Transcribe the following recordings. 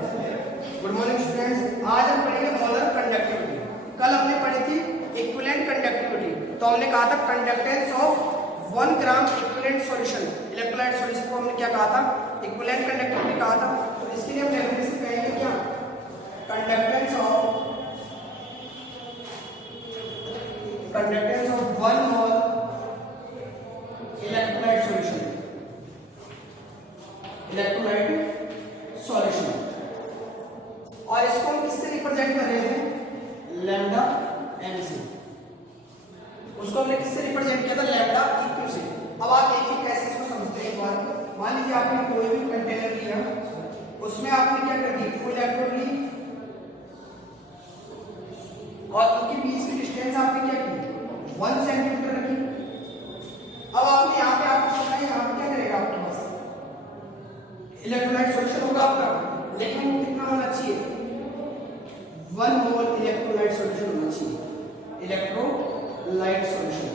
Good morning students. आज हम पढ़ेंगे मोलर कंडक्टिविटी। कल हमने पढ़ी थी इक्विवेलेंट कंडक्टिविटी। तो हमने कहा था conductance of 1 gram equivalent solution, electrolyte solution को हमने क्या कहा था? इक्विवेलेंट कंडक्टिविटी कहा था। तो इसके लिए हम डेफिनेशन कहेंगे क्या? Conductance of 1 mole electrolyte solution, electrolyte solution. और इसको हम किससे रिप्रेजेंट कर रहे थे? लैम्डा एम से। उसको हमने किससे रिप्रेजेंट किया था? लैम्डा इक्वल से। अब आप देखिए कैसे इसको समझते हैं एक बार। मान लीजिए आपने कोई भी कंटेनर लिया, उसमें आपने क्या कर दी? 2 इलेक्ट्रोड ली और इनके बीच की डिस्टेंस आपने क्या की? 1 सेंटीमीटर रखी। अब आपने यहाँ पे आपको पता है यहाँ क्या करेगा? आपके पास इलेक्ट्रोलाइट सॉल्यूशन होगा आपका, लेकिन वो कितना होना चाहिए? 1 मोल इलेक्ट्रोलाइट सॉल्यूशन होना चाहिए, इलेक्ट्रोलाइट सॉल्यूशन।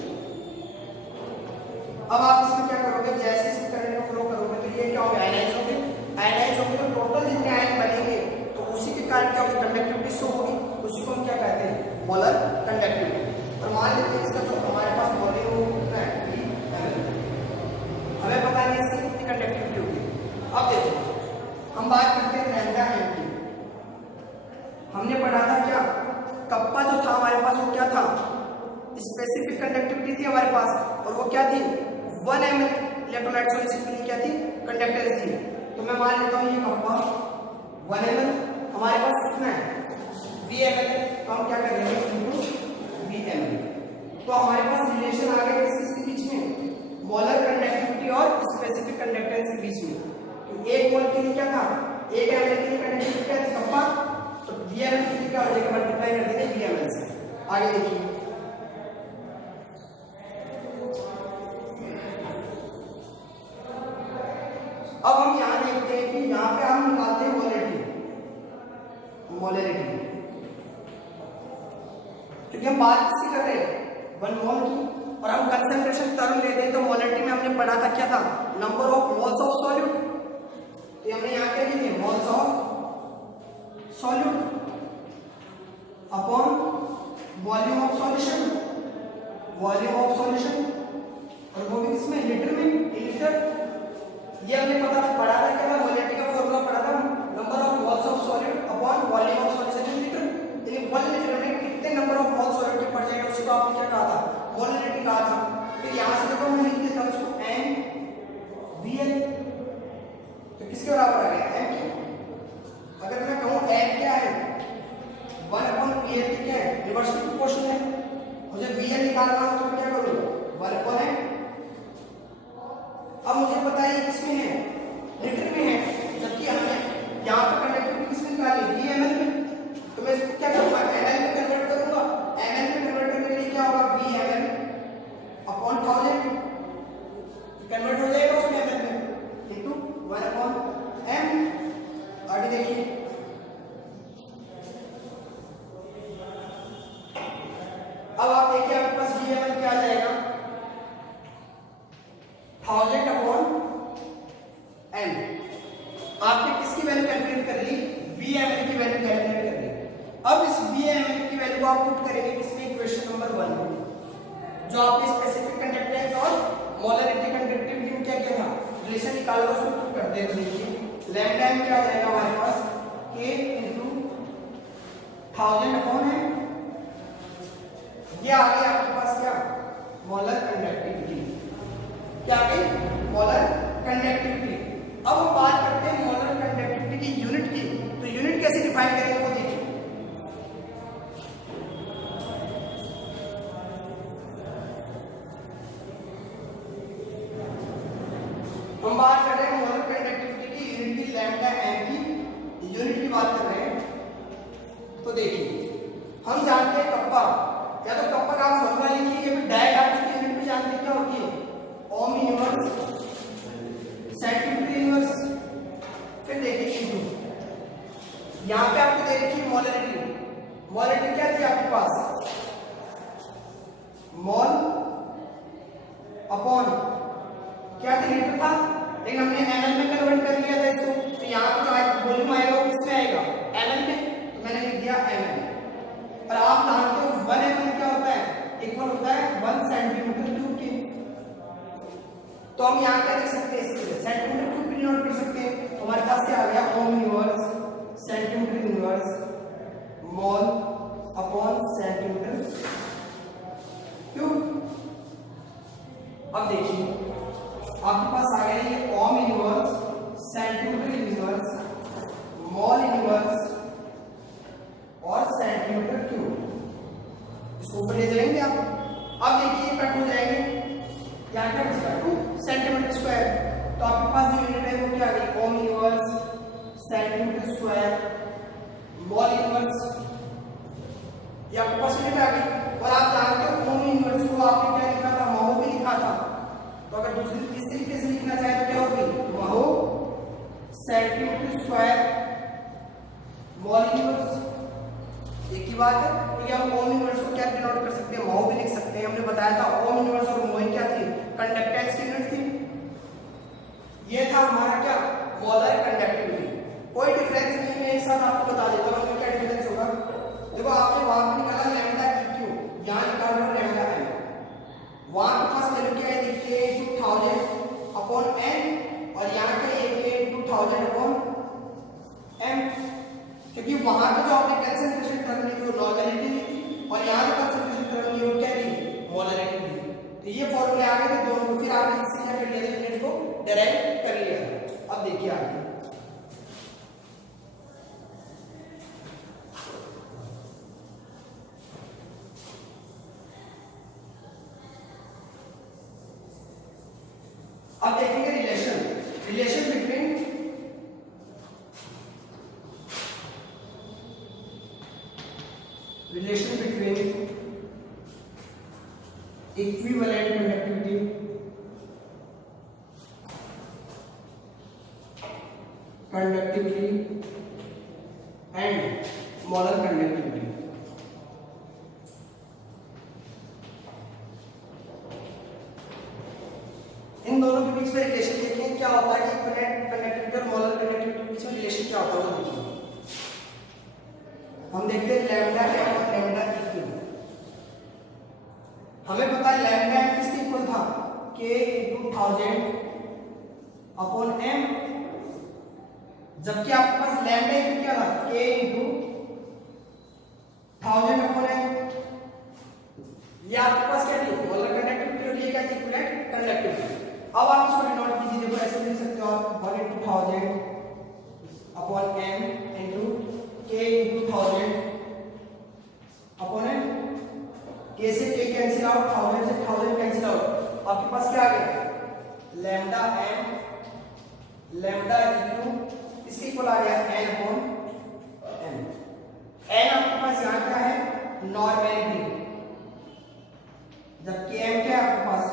अब आप इसमें क्या करोगे? जैसे इस करंट को फ्लो करोगे तो ये क्या होगा? आयनाइज होंगे। आयनाइज होंगे तो टोटल जितने आयन बनेंगे तो उसी के कारण क्या होगी? कंडक्टिविटी शो होगी। उसी को हम क्या कहते हैं? Molar conductivity. और मान लेते हैं इसका जो हमारे पास वॉल्यूम वो कितना है? हमें पता नहीं इसकी कितनी कंडक्टिविटी होगी। अब देखो हम बात करते हैं लैम्डा एम की। हमने पढ़ा था क्या? कप्पा जो था हमारे पास वो क्या था? स्पेसिफिक कंडक्टिविटी थी हमारे पास, और वो क्या थी? 1 ml इलेक्ट्रोलाइट सॉल्यूशन के लिए क्या थी? कंडक्टेंस थी। तो मैं मान लेता हूँ ये कप्पा 1 ml हमारे पास कितना है? VmL है। तो हम क्या करेंगे? VmL। तो हमारे पास रिलेशन आ गया किसके बीच में? मोलर कंडक्टिविटी और स्पेसिफिक कंडक्टेंस के बीच में। तो 1 मोल के लिए क्या था? 1 ml के लिए कंडक्टिविटी क्या थी? कप्पा। तो VmL के लिए क्या हो जाएगा? मल्टीप्लाई कर देंगे VmL से। आगे देखिए अब हम यहाँ देखते हैं कि यहाँ पे हम निकालते हैं मोलैरिटी, क्योंकि हम बात किसकी कर रहे हैं? 1 मोल की। और हम कंसंट्रेशन टर्म लेते हैं तो मोलैरिटी में हमने पढ़ा था क्या था? Number of moles of solute. तो हमने यहाँ क्या लिखे? Moles of solute upon volume of solution, volume of solution, और वो भी किसमें? लीटर में, लीटर। ये हमने पढ़ा था क्या था? मोलैरिटी का फॉर्मूला पढ़ा था, number of moles of solute upon volume of solution in litre. यानी 1 लीटर में कितने नंबर ऑफ मोल्स सॉल्यूट के पड़ जाएगा उसको आपने क्या कहा था? मोलैरिटी कहा था। फिर यहां से देखो मैं लिख देता हूं इसको MVL। तो किसके बराबर आ गया? M के। अगर मैं कहूं M क्या है? 1/VL क्या है? रिवर्स प्रोपोर्शन है। मुझे VL निकालना हो तो मैं क्या करूंगा? 1/M। अब मुझे पता है किसमें है? लीटर में है, जबकि हमें यहाँ पर कंडक्टिविटी किसमें निकालनी? VmL में। तो मैं इसको क्या करूँगा? ml में कन्वर्ट करूँगा। ml में कन्वर्ट करने के लिए क्या होगा? VmL अपॉन 1000 कन्वर्ट हो जाएगा उसमें ml में इनटू 1/m। आगे देखिए अब आप देखिए आपके पास VmL क्या आ जाएगा? 1000 अपॉन m। आपने किसकी वैल्यू कैलकुलेट कर ली? VmL की वैल्यू कैलकुलेट कर ली। अब इस VmL की वैल्यू को आप पुट करेंगे किसमें? इक्वेशन नंबर 1 में, जो आपने स्पेसिफिक कंडक्टेंस और मोलैरिटी कंडक्टिविटी में क्या किया था? रिलेशन निकाला, उसको पुट करते हैं। देखिए लैम्डा m क्या आ जाएगा हमारे पास? K * 1000 upon m। ये आ गया आपके पास क्या? Molar conductivity. क्या आ गई? Molar conductivity. अब हम बात करते हैं मोलर कंडक्टिविटी की यूनिट की। तो यूनिट कैसे डिफाइन करेंगे वो देखिए। हम बात कर रहे हैं मोलर कंडक्टिविटी की यूनिट की, लैम्डा एम की यूनिट की बात कर रहे हैं। तो देखिए हम जानते हैं कप्पा, या तो कप्पा का आप फॉर्मूला लिखिए या फिर डायरेक्ट आप इसकी यूनिट भी जानते हैं क्या होती है? Ohm inverse centimetre inverse. फिर देखिए इंटू, यहाँ पे आपको दे रखी है मोलैरिटी। मोलैरिटी क्या थी आपके पास? मोल अपॉन क्या थी? लीटर था, लेकिन हमने ml में कन्वर्ट कर लिया था इसको। तो यहाँ पे जो वॉल्यूम आएगा वो किसमें हम यहाँ क्या लिख सकते हैं, इसके सेंटीमीटर क्यूब भी नोट कर सकते हैं। तो हमारे पास क्या आ गया, ohm inverse centimetre inverse mole upon centimetre cube. अब देखिए आपके पास आ गया ये ohm inverse centimetre inverse mole inverse और सेंटीमीटर क्यूब, इसको ऊपर ले जाएंगे आप। अब देखिए ये कट हो जाएंगे, यहाँ क्या बचेगा 2 सेंटीमीटर स्क्वायर। तो आपके पास जो यूनिट है वो क्या आ गई, ohm inverse centimetre square mole inverse, ये आपके पास यूनिट आ गई। और आप जानते हो ओम इनवर्स को आपने क्या लिखा था, महो भी लिखा था। तो अगर दूसरी इस तरीके से लिखना चाहे तो क्या होगी, महो सेंटीमीटर स्क्वायर मोल इनवर्स, एक ही बात है। तो ये हम ओम इनवर्स को क्या डिनोट कर सकते हैं, महो भी लिख सकते हैं। हमने बताया था ओम इनवर्स और मोह क्या थी, कंडक्टेंस की यूनिट थी। ये था हमारा क्या, मोलर कंडक्टिविटी। कोई डिफरेंस नहीं है, एक साथ आपको बता देता हूं क्या डिफरेंस होगा। देखो आपने वहां पे निकाला लैम्डा इक्यू, यहां निकाल लो लैम्डा एम। वहां के पास वैल्यू क्या है देखिए 2000 अपॉन एन, और यहां पे एक है 2000 अपॉन एम, क्योंकि वहां पे जो आपने कंसंट्रेशन टर्म ली वो नॉर्मलिटी ली थी, और यहां पे कंसंट्रेशन टर्म ली वो क्या ली, मोलरिटी ली। तो ये फॉर्मूले आ गए थे दोनों को, फिर आपने इससे क्या कर लिया, यूनिट को डायरेक्ट कर लिया। अब देखिए आगे अब देखेंगे relation between equivalent conductivity and molar conductivity. इन दोनों के बीच में रिलेशन देखें क्या होता है कि इक्विवेलेंट कंडक्टिविटी और मोलर कंडक्टिविटी के बीच में रिलेशन क्या होता है वो देखिए। हम देखते हैं लैम्डा एम और लैम्डा इक्वल। हमें पता है लैम्डा एम किसके इक्वल था, k × 1000 अपॉन m, जबकि आपके पास लैम्डा इक्वल क्या था, k × 1000 अपॉन m। ये आपके पास क्या थी, मोलर कंडक्टिविटी, और ये क्या थी, इक्विवेलेंट कंडक्टिविटी। अब आप इसको डिनोट कीजिए, देखो ऐसे लिख सकते हो आप 1 × 1000 upon m into k × 1000 upon m। k से k कैंसिल आउट, 1000 से 1000 कैंसिल आउट, आपके पास क्या आ गया, लैम्डा m लैम्डा इक्वल इसके इक्वल आ गया n अपॉन m। n आपके पास यहाँ क्या है, नॉर्मलिटी, जबकि m क्या है आपके पास,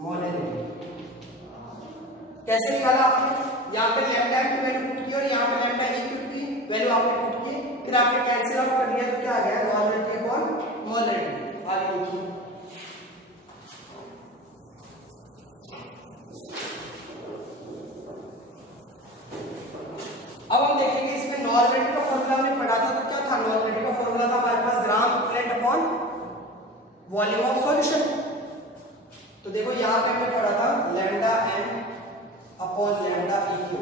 मोलरिटी। कैसे निकाला आपने, यहाँ पे लैम्डा की वैल्यू पुट की और यहाँ पे लैम्डा इक्वल की वैल्यू आपने पुट की, फिर आपने कैंसिल आउट कर दिया तो क्या आ गया, नॉर्मलिटी अपॉन मोलरिटी। आगे देखिए अब हम देखेंगे इसमें नॉर्मलिटी का फॉर्मूला हमने पढ़ा था, तो क्या था, नॉर्मलिटी का फॉर्मूला था हमारे पास gram equivalent upon volume of solution. तो देखो यहाँ पे हमने पढ़ा था lambda m upon lambda eq.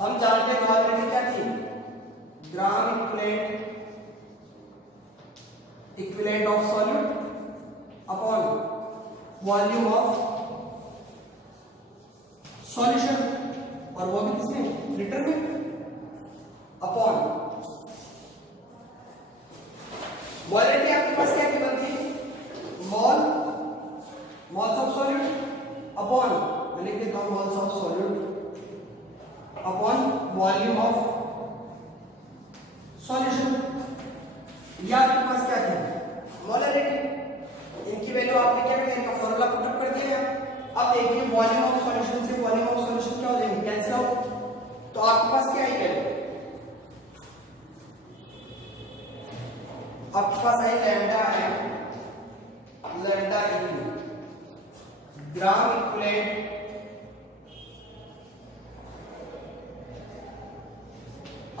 हम जानते हैं नॉर्मलिटी क्या थी, gram equivalent of solute upon volume of solution, और वो भी किसमें, लीटर में, अपॉन मोलरिटी आपके पास क्या टेबल थी, मोल्स ऑफ सॉल्यूट अपॉन, मैं लिख देता हूं moles of solute upon volume of solution. या आपके पास क्या थी, मोलरिटी। इनकी वैल्यू आपने क्या कर दिया, फॉर्मूला पुट अप कर दिया। अब देखिए वॉल्यूम ऑफ सॉल्यूशन से वॉल्यूम ऑफ सॉल्यूशन क्या हो जाएंगे, कैंसिल आउट, तो आपके पास क्या आई वैल्यू, आपके पास आई lambda m lambda equal gram equivalent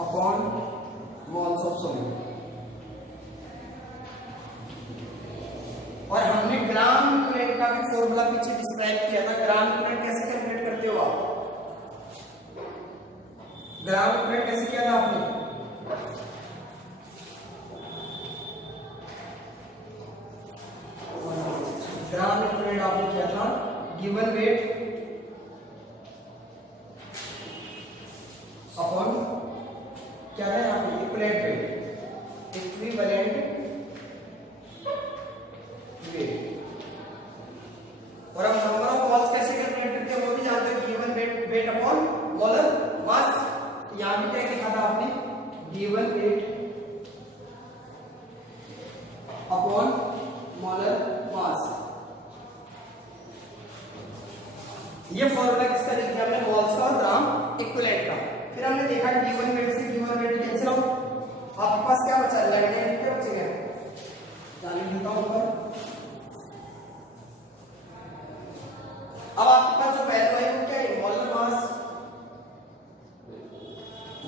upon moles of solute. और हमने ग्राम इक्विवेलेंट का भी फॉर्मूला पीछे डिस्क्राइब किया था। ग्राम इक्विवेलेंट कैसे कैलकुलेट करते हो आप? ग्राम इक्विवेलेंट कैसे किया था आपने? ग्राम इक्विवेलेंट आपने किया था गिवन वेट अपॉन क्या है यहाँ पे इक्विवेलेंट वेट, इक्विवेलेंट वेट। और हम नंबर ऑफ मोल्स कैसे कैलकुलेट करते हैं वो भी जानते हैं, given weight upon molar mass. यहां भी क्या लिखा था आपने? Given weight upon molar mass. ये फॉर्मूला किसका लिख दिया हमने? मोल्स का और ग्राम इक्विवेलेंट का। फिर हमने देखा गिवन वेट से गिवन वेट कैंसिल आउट, आपके पास क्या बचा? लैम्डा क्या बचेगा? जाने देता हूं ऊपर। अब आपके पास जो वैल्यू है वो क्या है? Molar mass,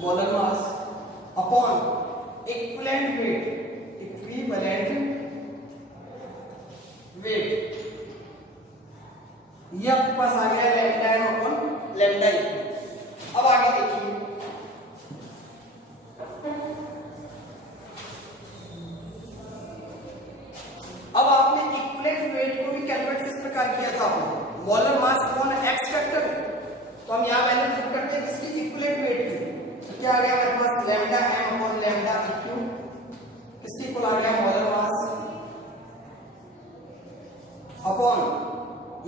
molar mass upon equivalent weight, equivalent weight. ये आपके पास आ गया लैम्डा एम अपॉन लैम्डा ई। अब आगे देखिए, अब आपने इक्विवेलेंट वेट को भी कैलकुलेट किस प्रकार किया था आपने? Molar mass upon x factor. तो हम यहां वैल्यू पुट करते हैं किसकी? इक्विवेलेंट वेट की। तो क्या आ गया हमारे पास? Lambda M upon lambda eq. किसकी इक्वल आ गया? मोलर मास अपॉन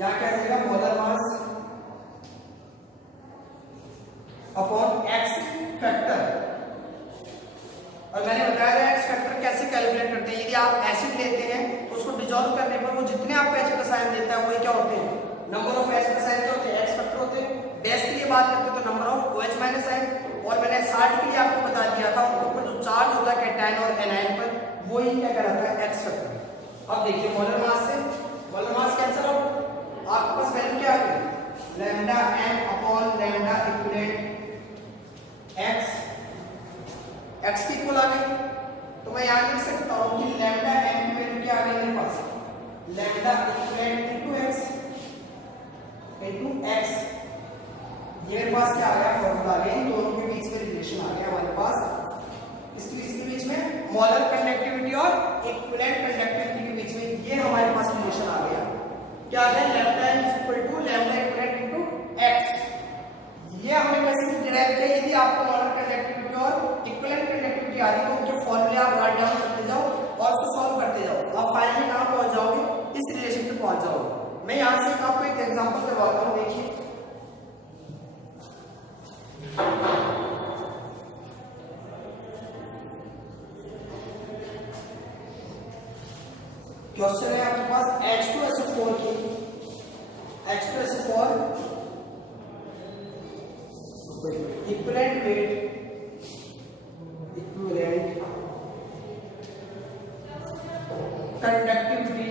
यहां क्या रहेगा? Molar mass upon x factor. और मैंने बताया था एक्स फैक्टर कैसे कैलकुलेट करते हैं। यदि आप एसिड लेते हैं तो उसको डिसॉल्व करने पर वो जितने आपको एच प्लस आयन देता है वही क्या होते हैं? Number of H plus ion जो होते हैं एक्स फैक्टर होते हैं। बेस के लिए बात करते हैं तो number of OH minus ion. और मैंने साल्ट के लिए आपको बता दिया था उनके ऊपर जो चार्ज होता है कैटायन और एनायन पर, वो ही क्या कहलाता है? X factor. अब देखिए मोलर मास से मोलर मास कैंसिल आउट, आपके पास वैल्यू क्या आ गई? Lambda M upon lambda equivalent X, X की इक्वल आ गई। तो मैं यहां लिख सकता हूं कि लैम्डा एम की वैल्यू क्या आ गई मेरे पास? लैम्डा इक्विवेलेंट इनटू एक्स, ये मेरे पास क्या आ गया? फॉर्मूला आ गया। इन दोनों के बीच में रिलेशन आ गया हमारे पास। इसके बीच में मोलर कंडक्टिविटी और इक्विवेलेंट कंडक्टिविटी के बीच में ये हमारे पास रिलेशन आ गया। क्या आ गया? Lambda M equal to lambda equivalent into X. ये हमने कैसे डिराइव किया? यदि आपको मोलर कंडक्टिविटी और इक्विवेलेंट कंडक्टिविटी आ रही है तो उनके फॉर्मूले आप राइट डाउन करते जाओ और उसको सॉल्व करते जाओ। आप फाइनली कहां पहुंच जाओगे? इस रिलेशन पे पहुंच जाओगे। मैं यहां से आपको एक एग्जांपल करवाता हूं। देखिए क्वेश्चन है आपके पास H2SO4 की, H2SO4 equivalent weight, equivalent conductivity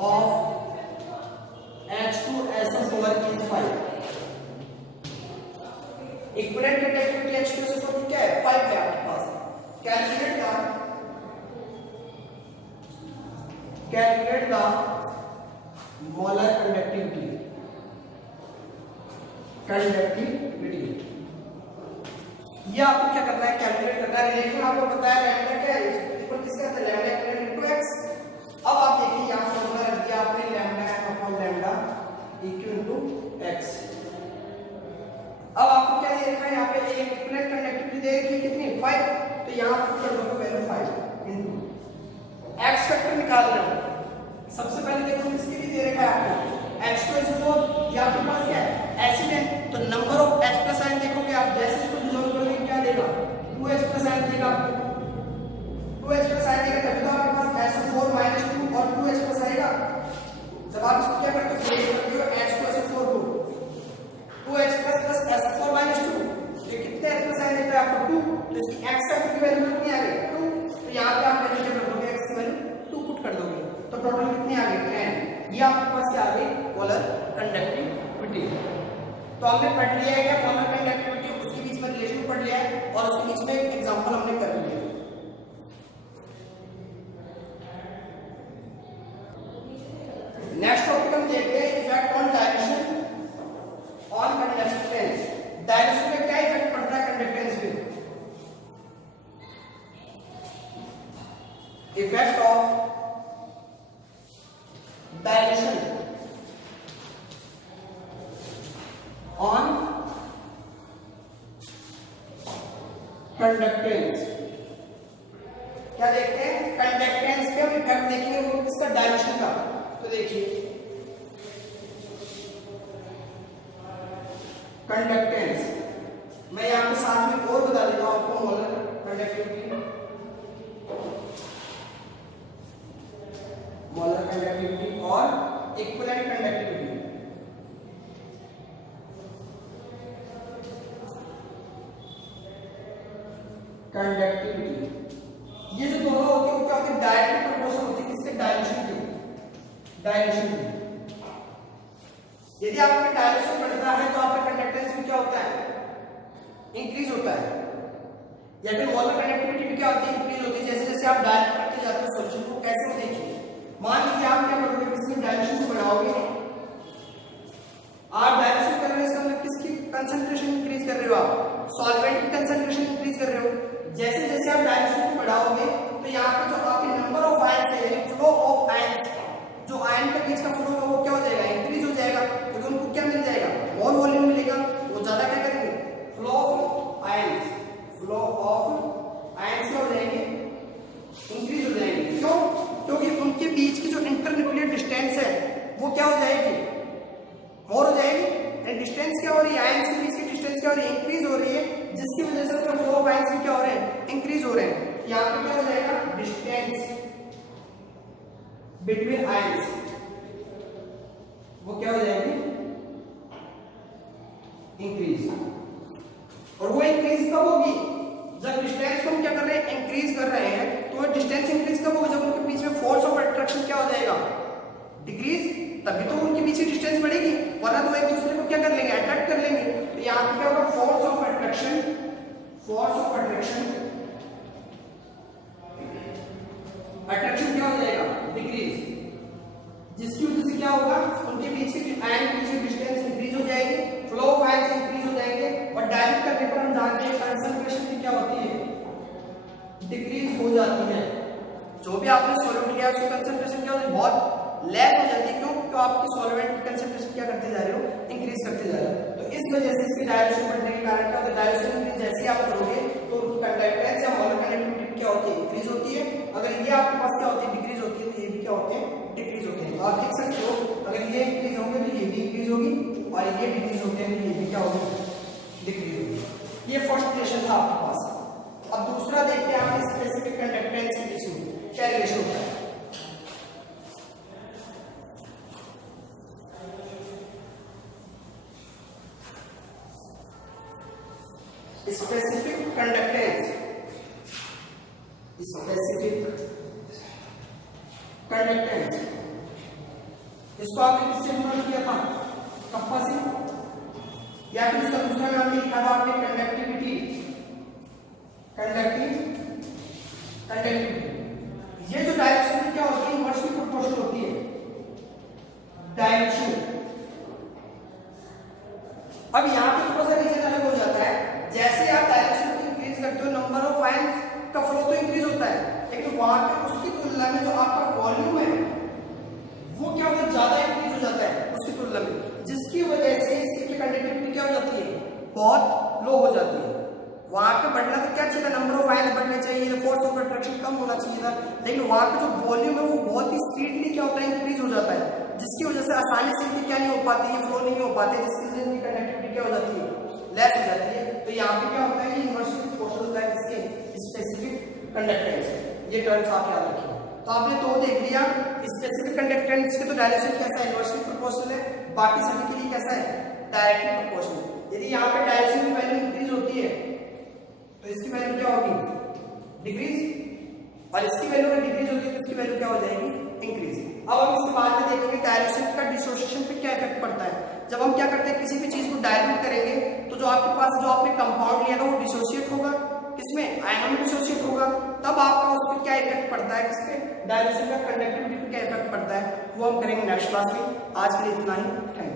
of H2SO4 is 5। Equivalent conductivity H2SO4 की क्या है? 5 है आपके पास। कैलकुलेट द मोलर कंडक्टिविटी, ये आपको क्या करना है? कैलकुलेट करना है। रिलेशन आपको पता है लैम्डा क्या है? इक्वल किसका था? Lambda equivalent into x. अब आप देखिए यहां फॉर्मूला रख दिया आपने lambda upon lambda equal into x. अब आपको क्या दे रखा है? यहाँ पे एक इक्विवेलेंट कंडक्टिविटी दे रखी है कितनी? 5। तो यहां पुट कर दो वैल्यू 5 इनटू एक्स फैक्टर निकाल रहे हो। सबसे पहले देखो किसके लिए दे रखा है आपको? H2SO4। ये आपके पास क्या है? एसिड है। तो number of H plus ion देखोगे आप, जैसे इसको डिसॉल्व करोगे क्या देगा? 2H प्लस आयन देगा आपको। 2H प्लस आयन देगा तभी तो आपके पास SO4 - 2 और 2H प्लस आएगा। जब आप इसको क्या करते हो? ब्रेक करते हो H2SO4 को 2H प्लस SO4 - 2। ये कितने H प्लस आयन देता है आपको? 2। तो इसकी x फैक्टर की वैल्यू कितनी आ गई? 2। तो यहां पे आप वैल्यू क्या कर दोगे? x की वैल्यू 2 पुट कर दोगे तो टोटल कितनी आ गई? 10। ये आपके पास क्या आ गई? Molar conductivity. तो हमने पढ़ लिया है क्या मोलर कंडक्टिविटी, उसके बीच में रिलेशन पढ़ लिया है और उसके बीच में एक एग्जांपल हमने कर लिया। कंडक्टेंस। क्या देखते हैं? कंडक्टेंस पे हम इफेक्ट देखेंगे वो किसका? डायरेक्शन का। तो देखिए कंडक्टेंस, मैं यहाँ पे साथ में और बता देता हूँ आपको मोलर कंडक्टिविटी, मोलर कंडक्टिविटी और इक्विवेलेंट कंडक्टिविटी। कंडक्टिविटी ये जो दोनों होती है वो क्या होती है? डायरेक्ट प्रोपोर्शनल होती है किसके? डायरेक्शन के। डायरेक्शन के यदि आपका डायरेक्शन बढ़ता है तो आपका कंडक्टेंस भी क्या होता है? इंक्रीज होता है। या फिर मोलर कंडक्टिविटी भी क्या होती है? इंक्रीज होती है जैसे जैसे आप डायरेक्ट करते जाते हो सॉल्यूशन को। कैसे हो देखिए, मान लीजिए आप क्या करोगे? किसी डायरेक्शन को बढ़ाओगे, आप डायरेक्शन कर रहे हो, इसका मतलब किसकी कंसंट्रेशन इंक्रीज कर रहे हो? आप सॉल्वेंट की कंसंट्रेशन इंक्रीज कर रहे हो। जैसे जैसे आप डायरेक्शन को बढ़ाओगे तो यहाँ पे जो आपके नंबर ऑफ आयंस है, यानी फ्लो ऑफ आयंस, जो आयन के बीच का फ्लो है वो क्या हो जाएगा? इंक्रीज हो जाएगा। क्योंकि उनको क्या मिल जाएगा? मोर वॉल्यूम मिलेगा। वो ज्यादा क्या करेंगे? Flow of ions, flow of ions क्या हो जाएंगे? इंक्रीज हो जाएंगे। क्यों? क्योंकि उनके बीच की जो इंटरन्यूक्लियर डिस्टेंस है वो क्या हो जाएगी? मोर हो जाएगी। डिस्टेंस क्या हो रही है? आयंस के बीच की डिस्टेंस क्या हो रही है? इंक्रीज हो रही है, जिसकी वजह से उनका फ्लो ऑफ आयंस भी क्या हो रहे हैं? इंक्रीज हो रहे हैं। यहाँ पे क्या हो जाएगा? डिस्टेंस बिटवीन आयंस वो क्या हो जाएगी? इंक्रीज। और वो इंक्रीज कब होगी? जब डिस्टेंस को हम क्या कर रहे हैं? इंक्रीज कर रहे हैं। तो वो डिस्टेंस इंक्रीज कब होगी? जब उनके बीच में फोर्स ऑफ अट्रैक्शन क्या हो जाएगा? डिक्रीज। तभी तो उनके बीच की डिस्टेंस बढ़ेगी, वरना तो एक दूसरे को क्या कर लेंगे? अट्रैक्ट कर लेंगे। तो यहाँ पे क्या होगा? Force of attraction, force of attraction, attraction क्या हो जाएगा? डिक्रीज। जिसकी वजह से क्या होगा? उनके बीच की आयन के बीच की डिस्टेंस इंक्रीज हो जाएगी, फ्लो ऑफ आयंस इंक्रीज हो जाएंगे, और डायरेक्ट करने पर हम जानते हैं कंसंट्रेशन की क्या होती है? डिक्रीज हो जाती है। जो भी आपने सॉल्वेंट लिया उसकी कंसंट्रेशन क्या होती है? बहुत लेस हो जाती है। क्यों? तो आपकी सॉल्वेंट की कंसंट्रेशन क्या करते जा रहे हो? इंक्रीज करते जा रहे हो। तो इस वजह से इसकी डायरेक्शन बढ़ने के कारण क्या होता है? डायरेक्शन इंक्रीज जैसे ही आप करोगे तो कंडक्टेंस या मोलर कंडक्टिविटी क्या होती है? इंक्रीज होती है। अगर ये आपके पास क्या होती है? डिक्रीज होती है, तो ये भी क्या होते हैं? डिक्रीज होते हैं। तो आप देख सकते हो अगर ये इंक्रीज होंगे तो ये भी इंक्रीज होगी, और ये डिक्रीज होते हैं तो ये भी क्या होगी? डिक्रीज होगी। ये फर्स्ट रिलेशन था आपके पास। अब दूसरा देखते हैं आपके स्पेसिफिक कंडक्टेंस के बीच में क्या रिलेशन होता है। स्पेसिफिक कंडक्टेंस, स्पेसिफिक कंडक्टेंस, इसको आपने किससे नोट किया था? कप्पा से। या फिर इसका दूसरा नाम भी लिखा था आपने कंडक्टिविटी, कंडक्टिविटी। ये जो डायरेक्शन क्या होती है? इनवर्सली प्रोपोर्शनल होती है डायरेक्शन। अब यहाँ पे थोड़ा सा रीजन अलग हो जाता है। जैसे आप डायरेक्शन को इंक्रीज करते हो, नंबर ऑफ आयंस का फ्लो तो इंक्रीज होता है, लेकिन वहां पे उसकी तुलना में जो आपका वॉल्यूम है वो क्या होता है? ज्यादा इंक्रीज हो जाता है उसकी तुलना में, जिसकी वजह से इसकी कंडक्टिविटी क्या हो जाती है? बहुत लो हो जाती है। वहां पे बढ़ना तो क्या चाहिए? नंबर ऑफ आयंस बढ़ने चाहिए, फोर्स ऑफ अट्रैक्शन कम होना चाहिए था, लेकिन वहां पे जो वॉल्यूम है वो बहुत ही स्पीडली क्या होता है? इंक्रीज हो जाता है, जिसकी वजह से आसानी से क्या नहीं हो पाती है? फ्लो नहीं हो पाते, जिसकी वजह से कंडक्टिविटी क्या हो जाती है? लेस हो जाती है। तो यहाँ पे क्या होता है? ये इनवर्सली प्रोपोर्शनल होता है इसके स्पेसिफिक कंडक्टेंस। ये टर्म्स आप याद रखिए। तो आपने तो देख लिया स्पेसिफिक कंडक्टेंस के तो डायरेक्शन कैसा है? इनवर्सली प्रोपोर्शनल है। बाकी सभी के लिए कैसा है? Directly proportional. यदि यहाँ पे डायरेक्शन की वैल्यू इंक्रीज होती है तो इसकी वैल्यू क्या होगी? डिक्रीज। और इसकी वैल्यू अगर डिक्रीज होती है तो इसकी वैल्यू क्या हो जाएगी? इंक्रीज। अब हम इसके बाद में देखेंगे डायरेक्शन का डिसोसिएशन पे क्या इफेक्ट पड़ता है। जब हम क्या करते हैं? किसी भी चीज को डायल्यूट करेंगे तो जो आपके पास जो आपने कंपाउंड लिया था वो डिसोसिएट होगा, किसमें? आयन में डिसोसिएट होगा। तब आपका उस पर क्या इफेक्ट पड़ता है? किसपे? डायरेक्शन का कंडक्टिविटी पे क्या इफेक्ट पड़ता है वो हम करेंगे नेक्स्ट क्लास में। आज के लिए इतना ही। Thank you.